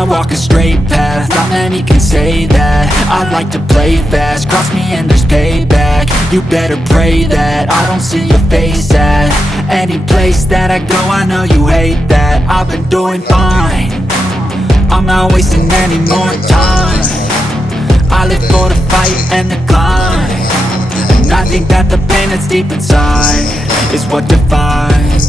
I walk a straight path, not many can say that. I like to play fast, cross me and there's payback. You better pray that I don't see your face at Any place that I go, I know you hate that. I've been doing fine. I'm not wasting any more time. I live for the fight and the climb. And I think that the pain that's deep inside Is what defines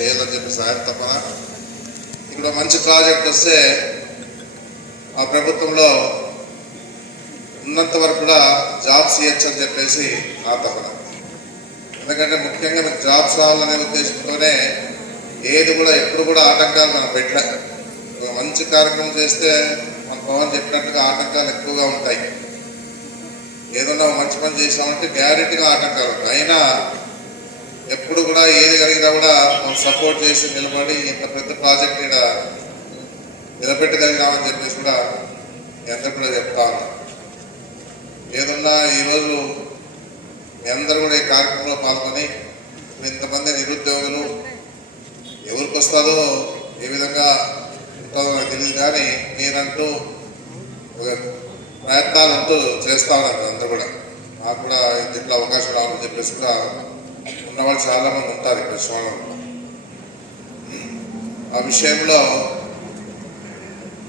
చేయాలని చెప్పి సాయం తప్పన ఇక్కడ మంచి project వస్తే ఆ ప్రభుత్వంలో ఉన్నంత వరకు కూడా జాబ్స్ ఇవ్వచ్చు అని చెప్పేసి నా తపన. ఎందుకంటే ముఖ్యంగా మీకు జాబ్స్ రావాలనే ఉద్దేశంతోనే ఏది కూడా ఎప్పుడు కూడా ఆటంకాలు మనం పెట్టలే. మంచి కార్యక్రమం చేస్తే మన పవన్ చెప్పినట్టుగా ఆటంకాలు ఎక్కువగా ఉంటాయి. ఏదన్నా మంచి పని చేసామంటే గ్యారెంటీగా ఆటంకాలు ఉంటాయి. అయినా ఎప్పుడు కూడా ఏది కలిగినా కూడా మనం సపోర్ట్ చేసి నిలబడి ఇంత పెద్ద ప్రాజెక్ట్ ఇక్కడ నిలబెట్టగలిగామని చెప్పేసి కూడా ఎంత అందరు కూడా చెప్తా ఉన్నా ఏదన్నా ఈరోజు మీ అందరూ కూడా ఈ కార్యక్రమంలో పాల్గొని ఇంతమంది నిరుద్యోగులు ఎవరికి వస్తారో ఏ విధంగా ఉంటుందో నాకు తెలియదు కానీ నేనంటూ ఒక ప్రయత్నాలు అంటూ చేస్తా ఉన్నాను అందరూ కూడా. నాకు కూడా దీంట్లో అవకాశం రావాలని చెప్పేసి కూడా ఉన్నవాళ్ళు చాలా మంది ఉంటారు ఇక్కడ సోమవారం ఆ విషయంలో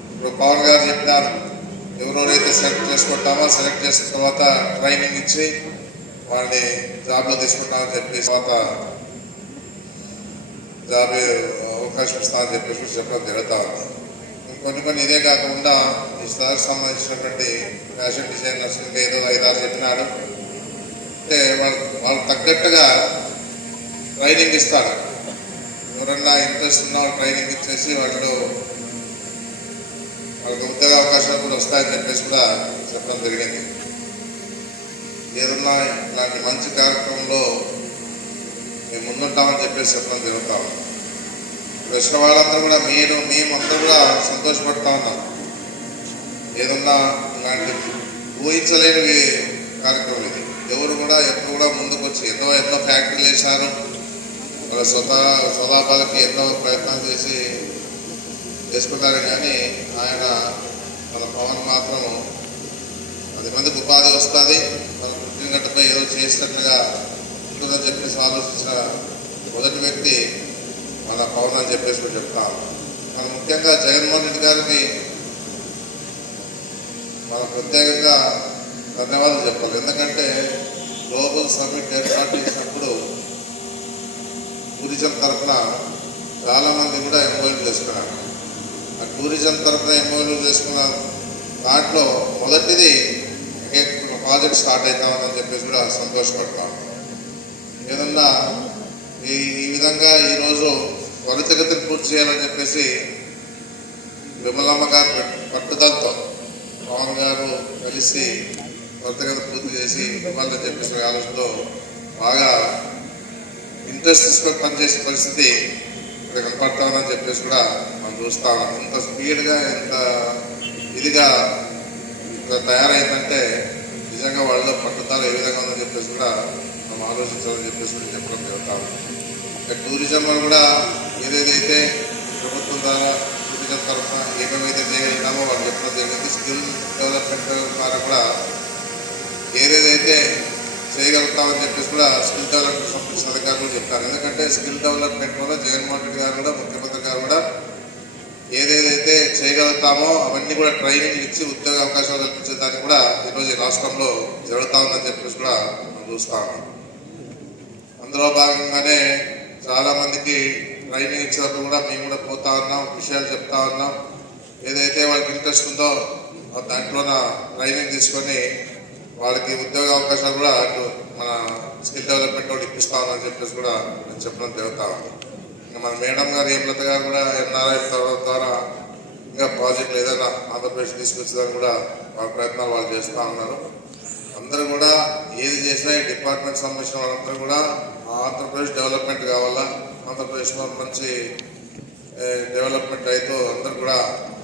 ఇప్పుడు పవన్ గారు చెప్పినారు ఎవరెవరైతే సెలెక్ట్ చేసుకుంటామో సెలెక్ట్ చేసిన తర్వాత ట్రైనింగ్ ఇచ్చి వాళ్ళని జాబ్లో తీసుకుంటామని చెప్పి తర్వాత జాబ్ అవకాశం ఇస్తామని చెప్పేసి చెప్పడం జరుగుతూ ఉంది. కొన్ని కొన్ని ఇదే కాకుండా ఈ సార్ సంబంధించినటువంటి ఫ్యాషన్ డిజైనర్స్ ఏదో ఐదారు చెప్పినాడు అంటే వాళ్ళ వాళ్ళకి తగ్గట్టుగా ట్రైనింగ్ ఇస్తాడు. ఎవరన్నా ఇంట్రెస్ట్ ఉన్న ట్రైనింగ్ ఇచ్చేసి వాళ్ళు వాళ్ళకి ఉద్యోగ అవకాశాలు కూడా వస్తాయని చెప్పేసి కూడా చెప్పడం జరిగింది. ఏదన్నా ఇలాంటి మంచి కార్యక్రమంలో మేము ముందుంటామని చెప్పేసి చెప్పడం జరుగుతాం వచ్చిన వాళ్ళందరూ కూడా మీరు మేమందరూ కూడా సంతోషపడతా ఉన్నాం. ఏదన్నా ఇలాంటి ఊహించలేని కార్యక్రమం ఇది. ఎవరు కూడా ఎప్పుడు కూడా ముందుకు వచ్చి ఎన్నో ఎన్నో ఫ్యాక్టరీలు వేశారు. వాళ్ళ స్వతహా స్వలాభాలకి ఎన్నో ప్రయత్నాలు చేసి చేసుకుంటారు కానీ ఆయన మన పవన్ మాత్రం పది మందికి ఉపాధి వస్తుంది. మన గంటపై ఏదో చేసినట్లుగా ఉంటుందని చెప్పేసి ఆలోచించిన మొదటి వ్యక్తి మన పవన్ అని చెప్పేసి మేము చెప్తాం మనం ముఖ్యంగా జగన్మోహన్ రెడ్డి గారికి మన ప్రత్యేకంగా ధన్యవాదాలు చెప్పాలి. ఎందుకంటే గ్లోబల్ సమ్మిట్ ఏర్పాటు చేసినప్పుడు టూరిజం తరఫున చాలామంది కూడా ఎంక్వైరీ చేసుకున్నారు. ఆ టూరిజం తరఫున ఎంక్వైరీ చేసుకున్న దాంట్లో మొదటిది ప్రాజెక్ట్ స్టార్ట్ అవుతామని చెప్పేసి కూడా సంతోషపడతాం ఏదన్నా ఈ ఈ విధంగా ఈరోజు త్వరితగతిని పూర్తి చేయాలని చెప్పేసి విమలమ్మ గారు పట్టుదలతో పవన్ గారు కలిసి త్వరితగతి పూర్తి చేసి ఇవ్వాలని చెప్పేసి ఆలోచనతో బాగా ఇంట్రెస్ట్ తీసుకొని పనిచేసే పరిస్థితి ఇక్కడ కనపడతామని చెప్పేసి కూడా మనం చూస్తా ఉన్నాం. స్పీడ్గా ఎంత ఇదిగా ఇక్కడ తయారైందంటే నిజంగా వాళ్ళలో పట్టుదల ఏ విధంగా ఉందని చెప్పేసి కూడా మనం ఆలోచించాలని చెప్పేసి కూడా చెప్పడం జరుగుతాం ఇంకా టూరిజంలో కూడా ఏదేదైతే ప్రభుత్వం ద్వారా టూరిజం తరఫున ఏమేమైతే చేయగలుగుతామో వాళ్ళు చెప్పడం జరిగింది. స్కిల్ డెవలప్మెంట్ ద్వారా కూడా ఏదేదైతే చేయగలుగుతామని చెప్పేసి కూడా స్కిల్ డెవలప్మెంట్ సంబంధించిన అధికారులు చెప్పారు. ఎందుకంటే స్కిల్ డెవలప్మెంట్ వల్ల జగన్మోహన్ రెడ్డి గారు కూడా ముఖ్యమంత్రి గారు కూడా ఏదేదైతే చేయగలుగుతామో అవన్నీ కూడా ట్రైనింగ్ ఇచ్చి ఉద్యోగ అవకాశాలు కల్పించే దాన్ని కూడా ఈరోజు రాష్ట్రంలో జరుగుతా ఉందని చెప్పేసి కూడా మనం చూస్తా ఉన్నాం. అందులో భాగంగానే చాలామందికి ట్రైనింగ్ ఇచ్చినప్పుడు కూడా మేము కూడా పోతా ఉన్నాం విషయాలు చెప్తా ఉన్నాం. ఏదైతే వాళ్ళకి ఇంట్రెస్ట్ ఉందో దాంట్లోన ట్రైనింగ్ తీసుకొని వాళ్ళకి ఉద్యోగ అవకాశాలు కూడా అటు మన స్కిల్ డెవలప్మెంట్ కూడా ఇప్పిస్తామని చెప్పేసి కూడా నేను చెప్పడం జరుగుతా ఉంది. ఇంకా మన మేడం గారు హేమలత గారు కూడా ఎన్ఆర్ఐ ద్వారా ఇంకా ప్రాజెక్టులు ఏదైనా ఆంధ్రప్రదేశ్ తీసుకొచ్చేదాన్ని కూడా వాళ్ళ ప్రయత్నాలు వాళ్ళు చేస్తూ ఉన్నారు. అందరూ కూడా ఏది చేసినా ఈ డిపార్ట్మెంట్ సంబంధించిన వాళ్ళందరూ కూడా ఆంధ్రప్రదేశ్ డెవలప్మెంట్ కావాలా ఆంధ్రప్రదేశ్లో మంచి డెవలప్మెంట్ అయితే అందరూ కూడా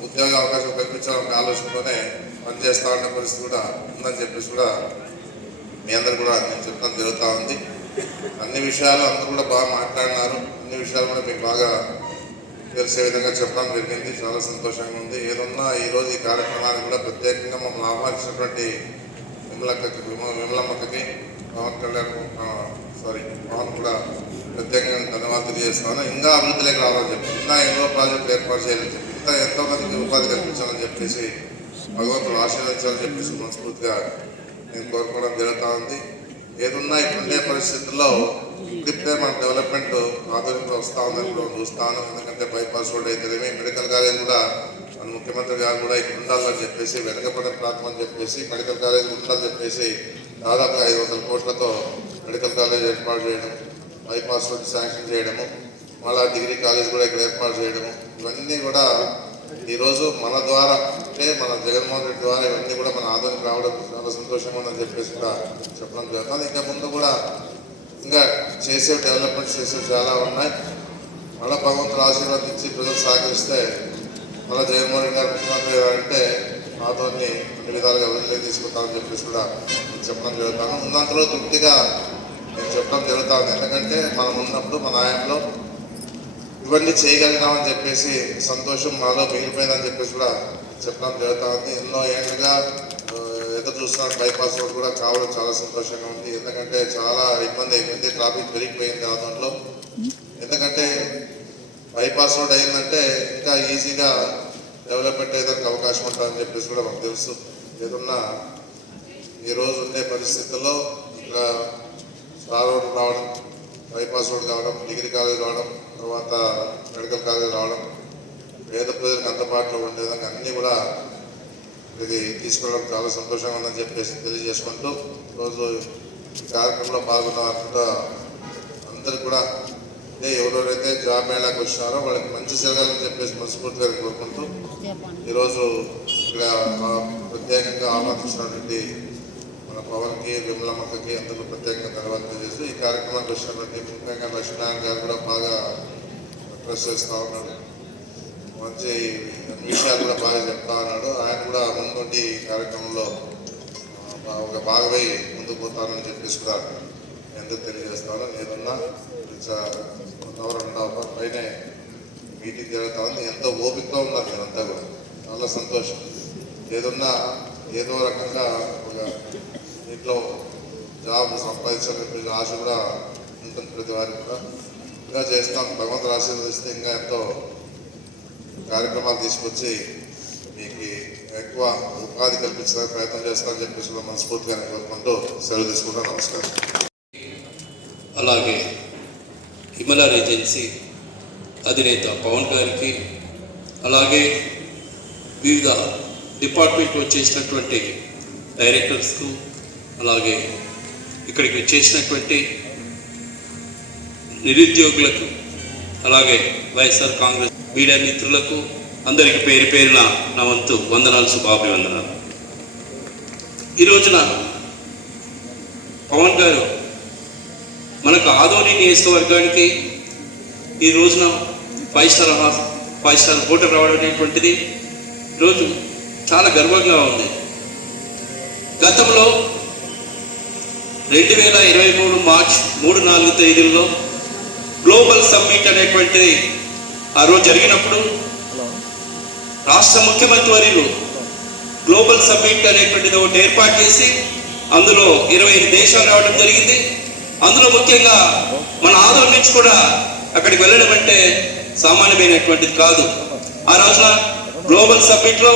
ఉద్యోగ అవకాశం కల్పించాలనే ఆలోచనతోనే పనిచేస్తా ఉన్న పరిస్థితి కూడా ఉందని చెప్పేసి కూడా మీ అందరు కూడా నేను చెప్పడం జరుగుతూ ఉంది. అన్ని విషయాలు అందరూ కూడా బాగా మాట్లాడినారు. అన్ని విషయాలు కూడా మీకు బాగా తెలిసే విధంగా చెప్పడం జరిగింది. చాలా సంతోషంగా ఉంది. ఏదన్నా ఈరోజు ఈ కార్యక్రమానికి కూడా ప్రత్యేకంగా మమ్మల్ని ఆహ్వానించినటువంటి విమలక్కకి విమ- విమలమ్మక్కకి పవన్ కళ్యాణ్ సారీ పవన్ కూడా ప్రత్యేకంగా ధన్యవాదాలు తెలియజేస్తాను. ఇంకా అభివృద్ధిలోకి రావాలని చెప్పి ఇంకా ఎన్నో ప్రాజెక్టులు ఏర్పాటు చేయాలని చెప్పి ఇంకా ఎంతోమందికి ఉపాధి కల్పించాలని చెప్పేసి భగవంతుడు ఆశీర్వదించాలని చెప్పేసి మనస్ఫూర్తిగా నేను కోరుకోవడం జరుగుతూ ఉంది. ఏదున్నా ఇప్పుడుండే పరిస్థితుల్లో ఇప్పుడే మన డెవలప్మెంట్ ఆధునికంగా వస్తూ ఉందని కూడా చూస్తాను ఎందుకంటే బైపాస్ రోడ్ అయితేనేమి మెడికల్ కాలేజ్ కూడా మన ముఖ్యమంత్రి గారు కూడా ఇక్కడ ఉండాలని చెప్పేసి వెనకబడిన ప్రాంతం అని చెప్పేసి మెడికల్ కాలేజ్ ఉండాలని చెప్పేసి దాదాపు ఐదు వందల కోట్లతో మెడికల్ కాలేజ్ ఏర్పాటు చేయడం బైపాస్ రోడ్ శాంక్షన్ చేయడము మళ్ళా డిగ్రీ కాలేజ్ కూడా ఇక్కడ ఏర్పాటు చేయడము ఇవన్నీ కూడా ఈరోజు మన ద్వారా అంటే మన జగన్మోహన్ రెడ్డి ద్వారా ఇవన్నీ కూడా మన ఆదరణకు రావడం చాలా సంతోషంగా ఉందని చెప్పేసి కూడా చెప్పడం జరుగుతుంది. ఇంకా ముందు కూడా ఇంకా చేసే డెవలప్మెంట్ చేసేవి చాలా ఉన్నాయి. మళ్ళీ భగవంతుడు ఆశీర్వదించి ప్రజలు సహకరిస్తే మళ్ళీ జగన్మోహన్ రెడ్డి గారు ముఖ్యమంత్రి అంటే మాతోని అన్ని విధాలుగా అభివృద్ధిలోకి తీసుకుంటామని చెప్పేసి కూడా చెప్పడం జరుగుతాను ఉన్నంతలో తృప్తిగా నేను చెప్పడం జరుగుతుంది. ఎందుకంటే మనం ఉన్నప్పుడు మన ఆయనలో ఇవన్నీ చేయగలిగినామని చెప్పేసి సంతోషం మాలో మిగిలిపోయిందని చెప్పేసి కూడా చెప్పడం జరుగుతూ ఉంది ఎన్నో ఏళ్ళుగా ఎదురు చూస్తున్న బైపాస్ రోడ్ కూడా కావడం చాలా సంతోషంగా ఉంది. ఎందుకంటే చాలా ఇబ్బంది అయిపోయింది ట్రాఫిక్ పెరిగిపోయింది ఆ దాంట్లో. ఎందుకంటే బైపాస్ రోడ్ అయిందంటే ఇంకా ఈజీగా డెవలప్మెంట్ అయ్యేదానికి అవకాశం ఉంటుందని చెప్పేసి కూడా మాకు తెలుసు. ఏదన్నా ఈరోజు ఉండే పరిస్థితుల్లో ఇంకా స్టార్ రోడ్ రావడం బైపాస్ రోడ్ కావడం డిగ్రీ కాలేజ్ రావడం తర్వాత మెడికల్ కాలేజ్ రావడం పేద ప్రజలకు అందుబాటులో ఉండే విధంగా అన్నీ కూడా ఇది తీసుకోవడం చాలా సంతోషంగా ఉందని చెప్పేసి తెలియజేసుకుంటూ ఈరోజు ఈ కార్యక్రమంలో పాల్గొన్న వారు కూడా కూడా అంటే ఎవరెవరైతే జాబ్ మేళాకి వచ్చినారో వాళ్ళకి మంచి జరగాలని చెప్పేసి మనస్ఫూర్తిగా కోరుకుంటూ ఈరోజు ఇక్కడ ప్రత్యేకంగా ఆహ్వానించినటువంటి మన పవన్కి విమలమ్మకి అందరూ ప్రత్యేకంగా తర్వాత చేసి ఈ కార్యక్రమానికి వచ్చినటువంటి ముఖ్యంగా లక్ష్మీనారాయణ గారు కూడా బాగా ప్రెస్ చేస్తూ ఉన్నాడు. మంచి విషయాలు కూడా బాగా చెప్తా ఉన్నాడు. ఆయన కూడా ముందుండి కార్యక్రమంలో ఒక భాగమై ముందుకు పోతానని చెప్పేసి కూడా ఎందుకు తెలియజేస్తాను నేనున్నా. కవర్ మీటింగ్ జరుగుతా ఉంది. ఎంతో ఓపికగా ఉన్నారు మీరంతా కూడా. చాలా సంతోషం. ఏదన్నా ఏదో రకంగా ఒక ఇంట్లో జాబ్ సంపాదించాలని ఆశ కూడా ఉంటుంది ప్రతి వారికి కూడా. ఇంకా చేస్తాం. భగవంతుడు ఆశీర్వదిస్తే ఇంకా ఎంతో కార్యక్రమాలు తీసుకొచ్చి మీకు ఎక్కువ ఉపాధి కల్పించడానికి ప్రయత్నం చేస్తానని చెప్పేసి మనస్ఫూర్తిగా కోరుకుంటూ సెలవు తీసుకుంటాను నమస్కారం. అలాగే హిమలా ఏజెన్సీ అధినేత పవన్ గారికి అలాగే వివిధ డిపార్ట్మెంట్లో చేసినటువంటి డైరెక్టర్స్కు అలాగే ఇక్కడికి చేసినటువంటి నిరుద్యోగులకు అలాగే వైఎస్ఆర్ కాంగ్రెస్ మీడియా మిత్రులకు అందరికి పేరు పేరున నా వంతు వందనాలు శుభాభివందనాలు. ఈ రోజున పవన్ గారు మనకు ఆదోని నియోజకవర్గానికి ఈ రోజున five star five star hotel రావడం అనేటువంటిది ఈరోజు చాలా గర్వంగా ఉంది. గతంలో రెండు వేల ఇరవై మూడు మార్చ్ మూడు నాలుగు తేదీల్లో గ్లోబల్ సమ్మిట్ అనేటువంటిది ఆ రోజు జరిగినప్పుడు రాష్ట్ర ముఖ్యమంత్రి వర్యులు గ్లోబల్ సమ్మిట్ అనేటువంటిది ఒకటి ఏర్పాటు చేసి అందులో ఇరవై ఐదు దేశాలు రావడం జరిగింది. అందులో ముఖ్యంగా మన ఆదరణ నుంచి కూడా అక్కడికి వెళ్ళడం అంటే సామాన్యమైనటువంటిది కాదు. ఆ రోజున గ్లోబల్ సమ్మిట్లో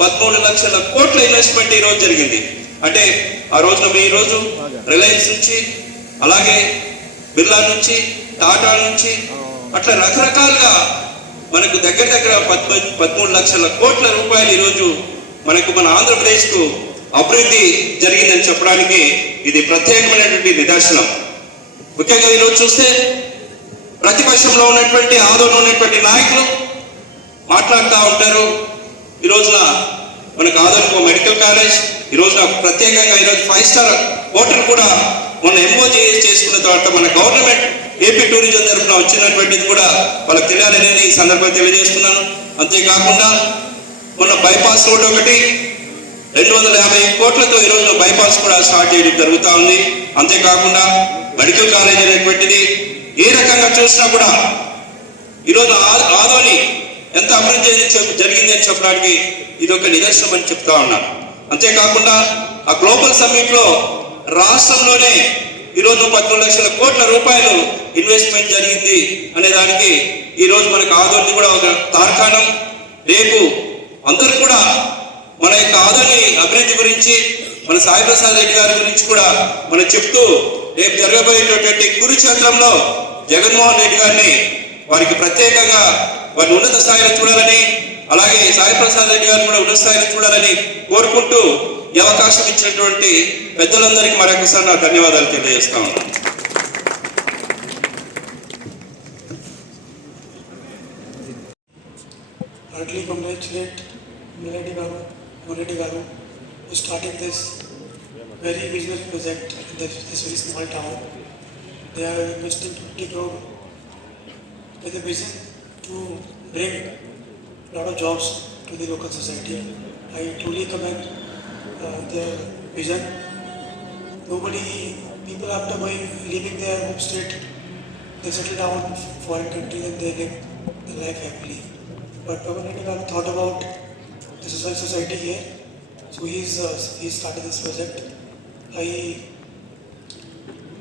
పదమూడు లక్షల కోట్ల ఇన్వెస్ట్మెంట్ ఈ రోజు జరిగింది. అంటే ఆ రోజున మీ రోజు రిలయన్స్ నుంచి అలాగే బిర్లా నుంచి టాటా నుంచి అట్లా రకరకాలుగా మనకు దగ్గర దగ్గర పదమూడు లక్షల కోట్ల రూపాయలు ఈరోజు మనకు మన ఆంధ్రప్రదేశ్కు అభివృద్ధి జరిగిందని చెప్పడానికి ఇది ప్రత్యేకమైనటువంటి నిదర్శనం. ముఖ్యంగా ఈరోజు చూస్తే ప్రతిపక్షంలో ఉన్నటువంటి ఆందోళన ఉన్నటువంటి నాయకులు మాట్లాడుతూ ఉంటారు. ఈ రోజున మనకు ఆదోళన మెడికల్ కాలేజ్ ఈ రోజున ప్రత్యేకంగా ఈరోజు ఫైవ్ స్టార్ హోటల్ కూడా మొన్న ఎంఓజీ చేసుకున్న తర్వాత మన గవర్నమెంట్ ఏపీ టూరిజం తరఫున వచ్చినటువంటిది కూడా వాళ్ళకి తెలియాలనేది ఈ సందర్భంగా తెలియజేస్తున్నాను. అంతేకాకుండా మొన్న బైపాస్ రోడ్ ఒకటి రెండు వందల యాభై కోట్లతో ఈ బైపాస్ కూడా స్టార్ట్ చేయడం జరుగుతూ ఉంది. అంతేకాకుండా మెడికల్ కాలేజ్ అనేటువంటిది ఏ రకంగా చూసినా కూడా ఈరోజు ఆదోని ఎంత అభివృద్ధి జరిగింది అని చెప్పడానికి ఇది ఒక నిదర్శనం అని చెప్తా ఉన్నాను అంతేకాకుండా ఆ గ్లోబల్ సమ్మిట్లో రాష్ట్రంలోనే ఈరోజు పదమూడు లక్షల కోట్ల రూపాయలు ఇన్వెస్ట్మెంట్ జరిగింది అనే దానికి ఈరోజు మనకు ఆదోని కూడా ఒక తార్కాణం. రేపు అందరూ కూడా మన యొక్క ఆదోని అభివృద్ధి గురించి మన సాయి ప్రసాద్ రెడ్డి గారి గురించి కూడా మనం చెప్తూ రేపు జరగబోయేటటువంటి కురుక్షేత్రంలో జగన్మోహన్ రెడ్డి గారిని వారికి ప్రత్యేకంగా వారిని ఉన్నత స్థాయిలో చూడాలని అలాగే సాయి ప్రసాద్ రెడ్డి గారిని కూడా ఉన్నత స్థాయిలో చూడాలని కోరుకుంటూ ఈ అవకాశం ఇచ్చినటువంటి పెద్దలందరికీ మరొకసారి నా ధన్యవాదాలు తెలియజేస్తా ఉన్నాను heartily congratulate Milady Garu, Muradi Garu, who started this very visionary project in this, this very small town. They are investing 20 crore with a vision to bring a lot of jobs to the local society. I truly commend uh, their vision. Nobody, people after going, leaving their home state, they settle down foreign country and they live their life happily. But Reddy Garu thought about the soci- society here, so he's uh, he started this project. I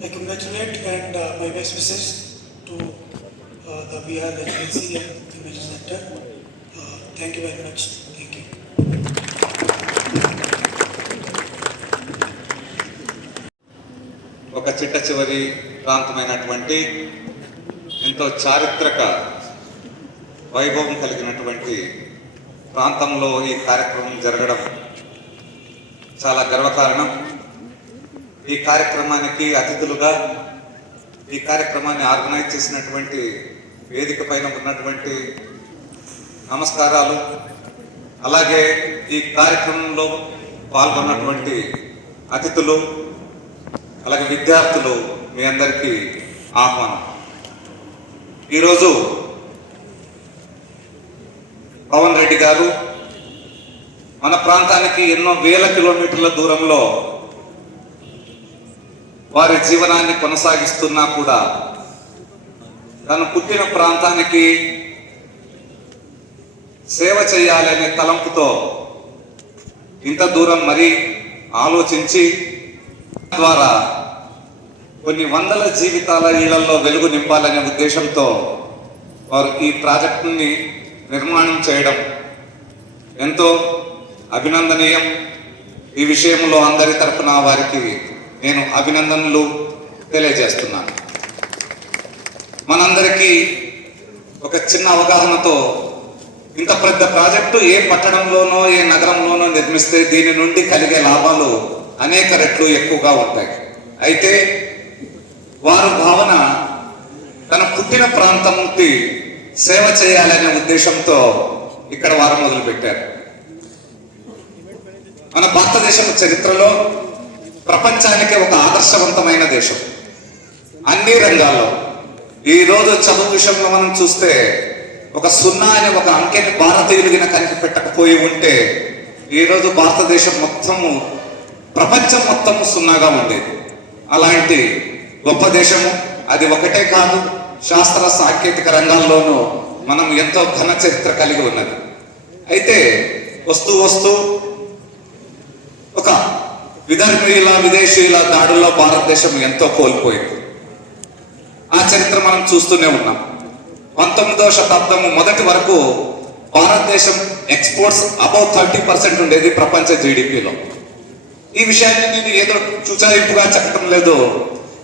I congratulate and uh, my best wishes to uh, the VR agency and Image Center. Uh, thank you very much. చిట్ట చివరి ప్రాంతమైనటువంటి ఎంతో చారిత్రక వైభవం కలిగినటువంటి ప్రాంతంలో ఈ కార్యక్రమం జరగడం చాలా గర్వకారణం. ఈ కార్యక్రమానికి అతిథులుగా ఈ కార్యక్రమాన్ని ఆర్గనైజ్ చేసినటువంటి వేదిక పైన ఉన్నటువంటి నమస్కారాలు అలాగే ఈ కార్యక్రమంలో పాల్గొన్నటువంటి అతిథులు అలాగే విద్యార్థులు మీ అందరికీ ఆహ్వానం. ఈరోజు పవన్ రెడ్డి గారు మన ప్రాంతానికి ఎన్నో వేల కిలోమీటర్ల దూరంలో వారి జీవనాన్ని కొనసాగిస్తున్నా కూడా తను పుట్టిన ప్రాంతానికి సేవ చేయాలనే తలంపుతో ఇంత దూరం మరి ఆలోచించి ద్వారా కొన్ని వందల జీవితాల ఇళ్ళలో వెలుగు నింపాలనే ఉద్దేశంతో వారు ఈ ప్రాజెక్టుని నిర్మాణం చేయడం ఎంతో అభినందనీయం. ఈ విషయంలో అందరి తరఫున వారికి నేను అభినందనలు తెలియజేస్తున్నాను. మనందరికీ ఒక చిన్న అవగాహనతో ఇంత పెద్ద ప్రాజెక్టు ఏ పట్టణంలోనో ఏ నగరంలోనో నిర్మిస్తే దీని నుండి కలిగే లాభాలు అనేక రెట్లు ఎక్కువగా ఉంటాయి. అయితే వారు భావన తన పుట్టిన ప్రాంతంకి సేవ చేయాలనే ఉద్దేశంతో ఇక్కడ వారు మొదలుపెట్టారు. మన భారతదేశం చరిత్రలో ప్రపంచానికి ఒక ఆదర్శవంతమైన దేశం. అన్ని రంగాల్లో ఈ రోజు చదువు విషయంలో మనం చూస్తే ఒక సున్నా అనే ఒక అంకెని భారతీయులు కనిపి పెట్టకపోయి ఉంటే ఈ రోజు భారతదేశం మొత్తము ప్రపంచం మొత్తము సున్నాగా ఉండేది అలాంటి గొప్ప దేశము. అది ఒకటే కాదు శాస్త్ర సాంకేతిక రంగాల్లోనూ మనం ఎంతో ఘన చరిత్ర కలిగి ఉన్నది. అయితే వస్తూ వస్తూ ఒక విదర్భీయుల విదేశీయుల దాడుల్లో భారతదేశం ఎంతో కోల్పోయింది. ఆ చరిత్ర మనం చూస్తూనే ఉన్నాం. పంతొమ్మిదో శతాబ్దం మొదటి వరకు భారతదేశం ఎక్స్పోర్ట్స్ అబౌవ్ థర్టీ పర్సెంట్ ఉండేది ప్రపంచ జీడిపిలో ఈ విషయాన్ని నేను ఏదో చూచారింపుగా చెప్పడం లేదు.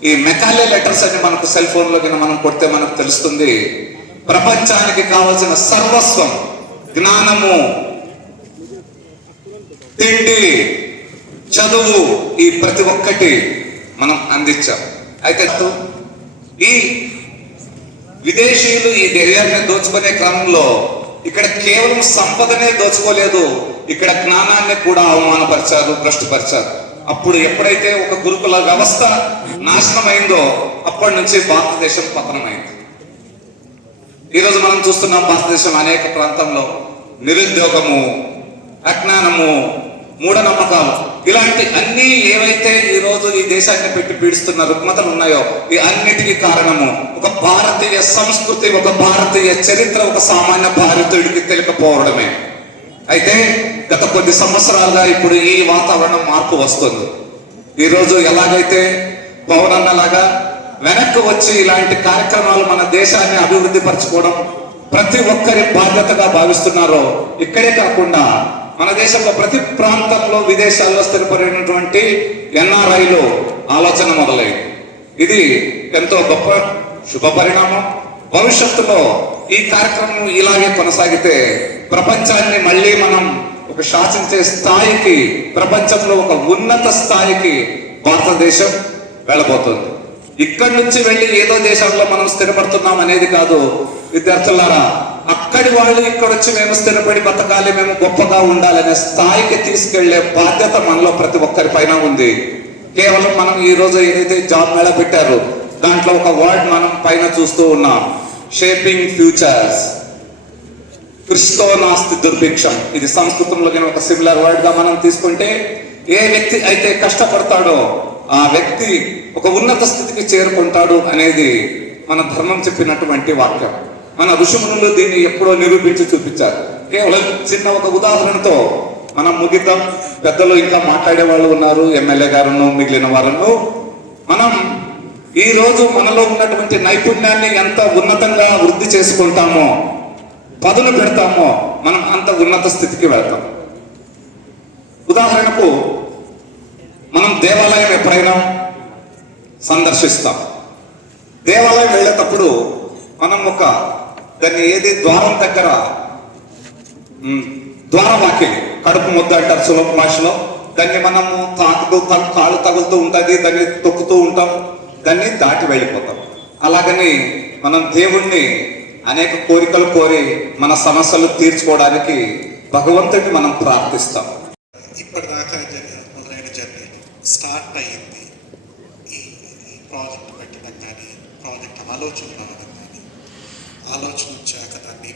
ఈ మెకాలే లెటర్స్ అని మనకు సెల్ ఫోన్లో కింద మనం కొడితే మనకు తెలుస్తుంది. ప్రపంచానికి కావలసిన సర్వస్వం జ్ఞానము తిండి చదువు ఈ ప్రతి ఒక్కటి మనం అందించాం. అయితే ఈ విదేశీయులు ఈ దేశాన్ని దోచుకునే క్రమంలో ఇక్కడ కేవలం సంపదనే దోచుకోలేదు ఇక్కడ జ్ఞానాన్ని కూడా అవమానపరిచారు భ్రష్టుపరిచారు. అప్పుడు ఎప్పుడైతే ఒక గురుకుల వ్యవస్థ నాశనమైందో అప్పటి నుంచి భారతదేశం పతనమైంది. ఈరోజు మనం చూస్తున్నాం భారతదేశం అనేక ప్రాంతంలో నిరుద్యోగము అజ్ఞానము మూఢనమ్మకాలు. ఇలాంటి అన్ని ఏవైతే ఈ రోజు ఈ దేశాన్ని పెట్టి పీడిస్తున్న రుగ్మతలు ఉన్నాయో ఈ అన్నిటికీ కారణము ఒక భారతీయ సంస్కృతి ఒక భారతీయ చరిత్ర ఒక సామాన్య భారతీయుడికి తెలియకపోవడమే. అయితే గత కొద్ది సంవత్సరాలుగా ఇప్పుడు ఈ వాతావరణం మార్పు వస్తుంది. ఈరోజు ఎలాగైతే పవన్ అన్నలాగా వెనక్కి వచ్చి ఇలాంటి కార్యక్రమాలు మన దేశాన్ని అభివృద్ధి పరచుకోవడం ప్రతి ఒక్కరి బాధ్యతగా భావిస్తున్నారో ఇక్కడే కాకుండా మన దేశంలో ప్రతి ప్రాంతంలో విదేశాల్లో స్థిరపడినటువంటి ఎన్ఆర్ఐలు ఆలోచన మొదలైంది. ఇది ఎంతో గొప్ప శుభ పరిణామం. భవిష్యత్తులో ఈ కార్యక్రమం ఇలాగే కొనసాగితే ప్రపంచాన్ని మళ్ళీ మనం ఒక శాసించే స్థాయికి ప్రపంచంలో ఒక ఉన్నత స్థాయికి భారతదేశం వెళ్ళబోతుంది. ఇక్కడి నుంచి వెళ్ళి ఏదో దేశంలో మనం స్థిరపడుతున్నాం అనేది కాదు. విద్యార్థులారా అక్కడి వాళ్ళు ఇక్కడ వచ్చి మేము స్థిరపడి బతకాలి మేము గొప్పగా ఉండాలనే స్థాయికి తీసుకెళ్ళే బాధ్యత మనలో ప్రతి ఒక్కరి పైన ఉంది. కేవలం మనం ఈ రోజు ఏదైతే జాబ్ మేళ పెట్టారో దాంట్లో ఒక వర్డ్ మనం పైన చూస్తూ ఉన్నాం. షేపింగ్ ఫ్యూచర్స్ క్రిస్తో నాస్తి దుర్భిక్షం. ఇది సంస్కృతంలో కానీ ఒక సిమిలర్ వర్డ్గా మనం తీసుకుంటే ఏ వ్యక్తి అయితే కష్టపడతాడో ఆ వ్యక్తి ఒక ఉన్నత స్థితికి చేరుకుంటాడు అనేది మన ధర్మం చెప్పినటువంటి వాక్యం. మన ఋషిమునులు దీన్ని ఎప్పుడో నిరూపించి చూపించారు. కేవలం చిన్న ఒక ఉదాహరణతో మనం ముగిద్దాం. పెద్దలు ఇంకా మాట్లాడే వాళ్ళు ఉన్నారు ఎమ్మెల్యే గారును మిగిలిన వారును. మనం ఈ రోజు మనలో ఉన్నటువంటి నైపుణ్యాన్ని ఎంత ఉన్నతంగా వృద్ధి చేసుకుంటామో పదును పెడతామో మనం అంత ఉన్నత స్థితికి వెళ్తాం. ఉదాహరణకు మనం దేవాలయం ఎప్పుడైనా సందర్శిస్తాం. దేవాలయం వెళ్ళేటప్పుడు మనం ఒక దాన్ని ఏది ద్వారం దగ్గర ఉమ్, ద్వారం కడుపు ముద్ద అంటారు సులభ భాషలో. దాన్ని మనము తాకుతూ కాళ్ళు తగులుతూ ఉంటుంది దాన్ని తొక్కుతూ ఉంటాం దాన్ని దాటి వెళ్ళిపోతాం. అలాగని మనం దేవుణ్ణి అనేక కోరికలు కోరి మన సమస్యలు తీర్చుకోవడానికి భగవంతుడిని మనం ప్రార్థిస్తాం. ఇప్పటిదాకా జరి- మొదలైన జర్నీ స్టార్ట్ అయ్యింది. ఈ ఈ ప్రాజెక్ట్ పెట్టడం కానీ ప్రాజెక్ట్ ఆలోచన రావడం కానీ ఆలోచన వచ్చాక దాన్ని